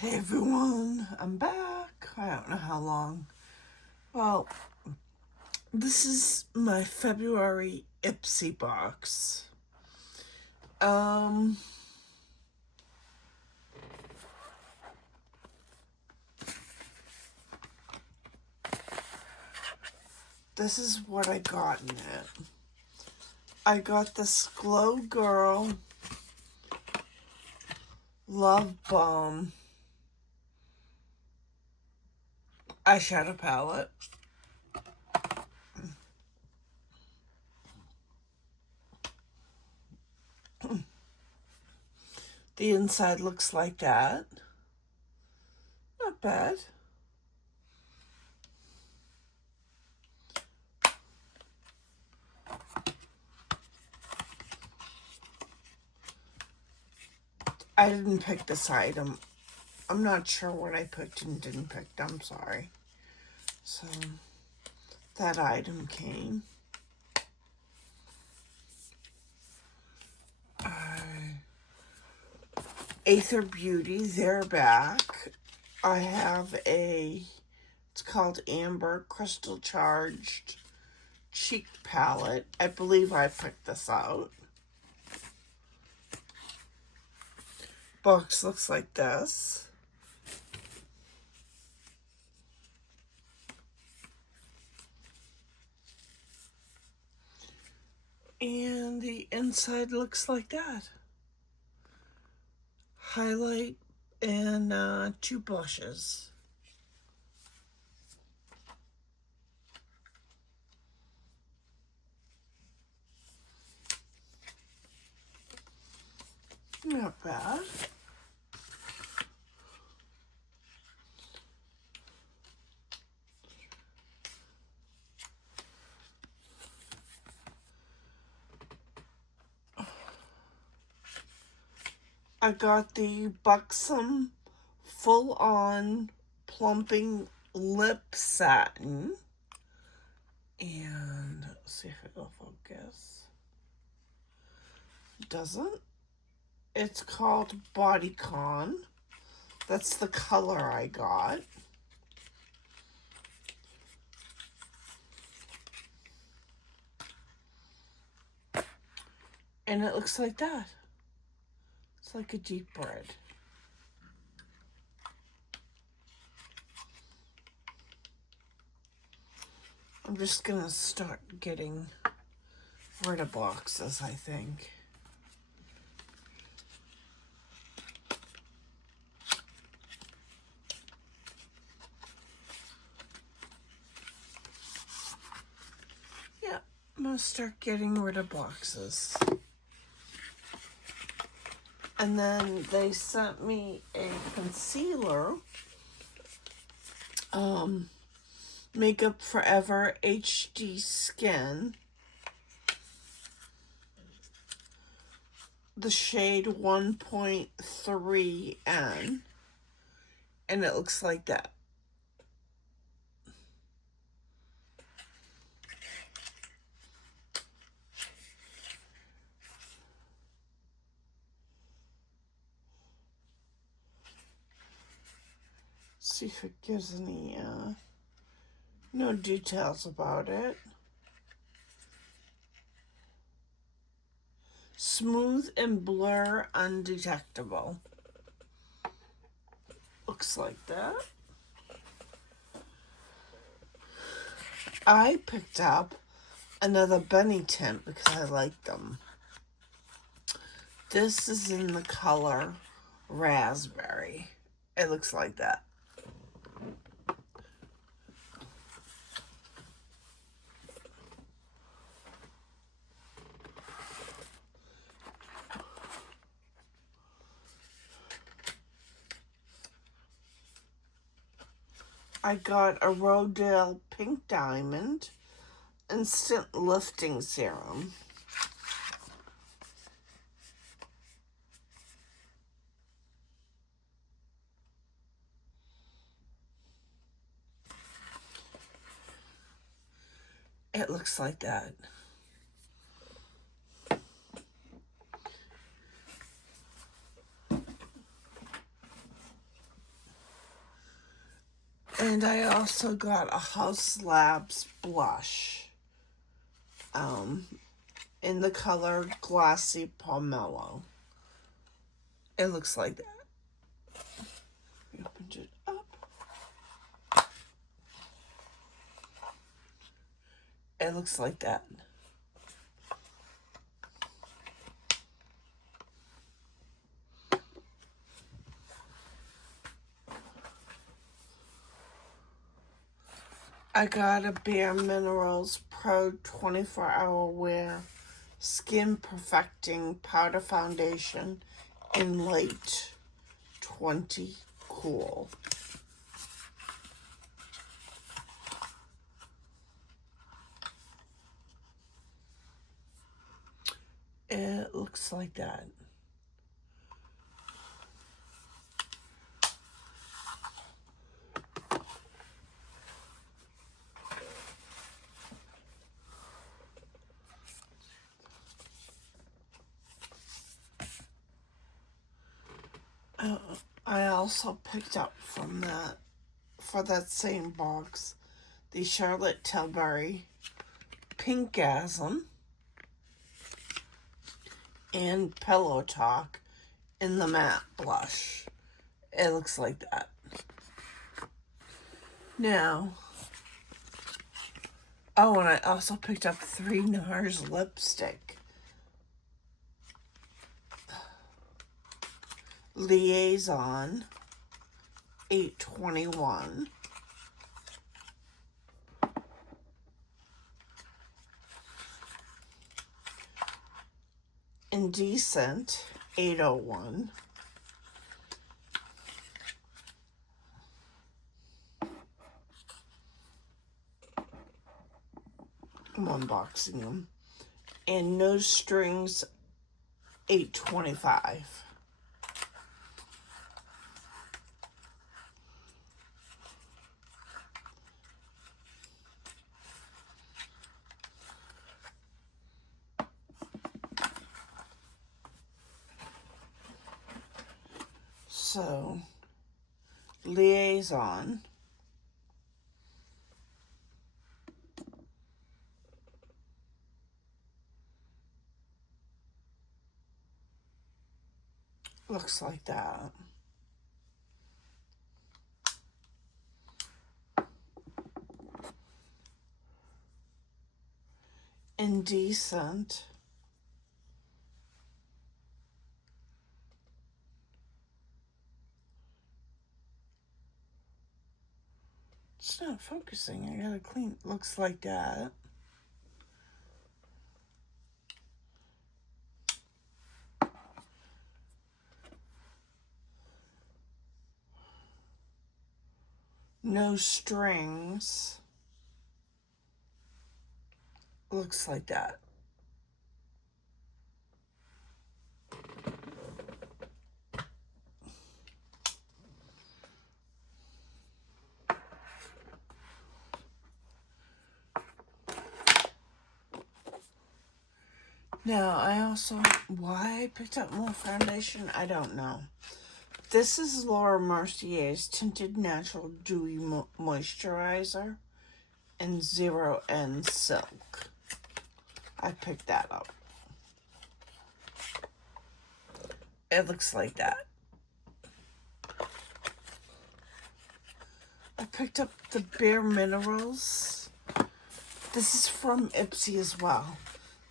Hey everyone, I'm back. I don't know how long. Well, this is my February Ipsy Box. This is what I got in it. I got this Glow Girl Love Bomb eyeshadow palette. The inside looks like that. Not bad. I didn't pick this item. I'm not sure what I picked and didn't pick. I'm sorry. So, that item came. Aether Beauty, they're back. I have it's called Amber Crystal Charged Cheek Palette. I believe I picked this out. Box looks like this. And the inside looks like that. Highlight and 2 blushes. Not bad. I got the Buxom Full On Plumping Lip Satin. And let's see if it'll focus. It doesn't. It's called Bodycon. That's the color I got. And it looks like that. It's like a deep red. I'm just gonna start getting rid of boxes, I think. Yeah, I'm gonna start getting rid of boxes. And then they sent me a concealer, Makeup Forever HD Skin, the shade 1.3N, and it looks like that. See if it gives any, no details about it. Smooth and blur undetectable. Looks like that. I picked up another Benny tint because I like them. This is in the color Raspberry. It looks like that. I got a Rodale Pink Diamond Instant Lifting Serum. It looks like that. And I also got a House Labs blush in the color Glassy Pomelo. It looks like that. We opened it up. It looks like that. I got a Bare Minerals Pro 24-Hour Wear Skin Perfecting Powder Foundation in Light 20 Cool. It looks like that. I also picked up from for that same box, the Charlotte Tilbury Pinkasm and Pillow Talk in the matte blush. It looks like that. Now, oh, and I also picked up 3 NARS lipstick. Liaison 821. Indecent 801. I'm unboxing them. And No Strings 825. So, Liaison. Looks like that. Indecent. It's not focusing. I gotta clean. Looks like that. No Strings. Looks like that. Now, I also, why I picked up more foundation, I don't know. This is Laura Mercier's Tinted Natural Dewy Moisturizer in 0N Silk. I picked that up. It looks like that. I picked up the Bare Minerals. This is from Ipsy as well.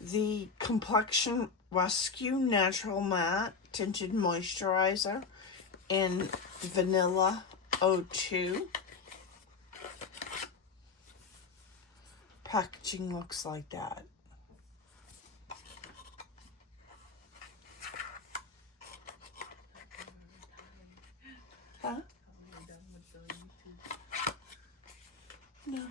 The Complexion Rescue Natural Matte Tinted Moisturizer in Vanilla 02. Packaging looks like that. Huh? No.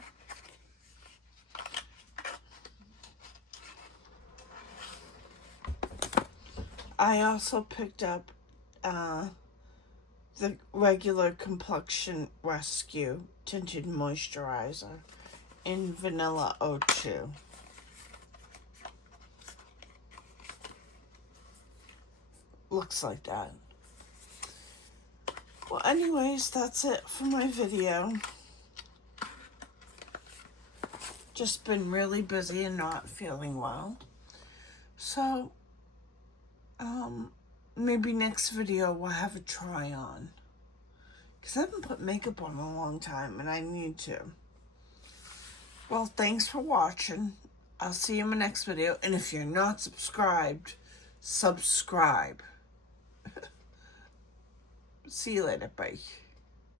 I also picked up the regular Complexion Rescue Tinted Moisturizer in Vanilla 02. Looks like that. Well, anyways, that's it for my video. Just been really busy and not feeling well. So, maybe next video we'll have a try on. Because I haven't put makeup on in a long time and I need to. Well, thanks for watching. I'll see you in my next video. And if you're not subscribed, subscribe. See you later. Bye.